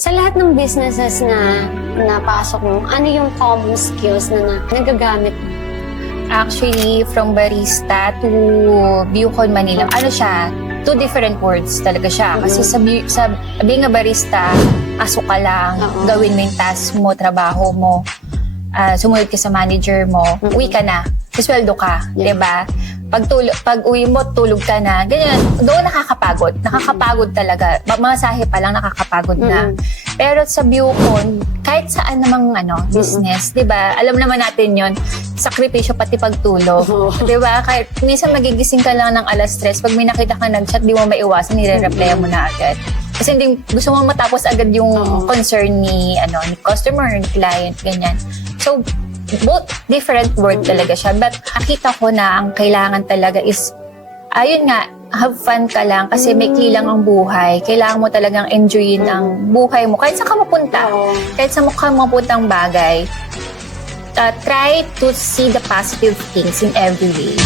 Sa lahat ng businesses na napasok mo, ano yung common skills na nagagamit mo? Actually, from barista to Bucol, Manila, ano siya, two different words talaga siya. Kasi sa being a barista, pasok ka lang, gawin mo yung task mo, trabaho mo, sumunod ka sa manager mo, uwi ka na, sweldo ka, diba? Pag uwi mo, tulog ka na, ganyan. Doon nakakapagod. Nakakapagod talaga. Masahe pa lang, nakakapagod na. Pero sa Bucol, kahit saan namang business, di ba? Alam naman natin yon, sakripisyo pati pagtulog. Di ba? Kahit minsan magigising ka lang ng alas 3, pag may nakita ka nag-chat, di mo maiwasan, nire-replyan mo na agad. Kasi hindi, gusto mo matapos agad yung concern ni customer, ni client, ganyan. So, both different word talaga siya. But nakita ko na ang kailangan talaga is, ayun nga, have fun ka lang kasi may kilang ang buhay. Kailangan mo talagang enjoyin ang buhay mo. Kahit saan ka mapunta, kahit saan ka mapuntang bagay, try to see the positive things in every way.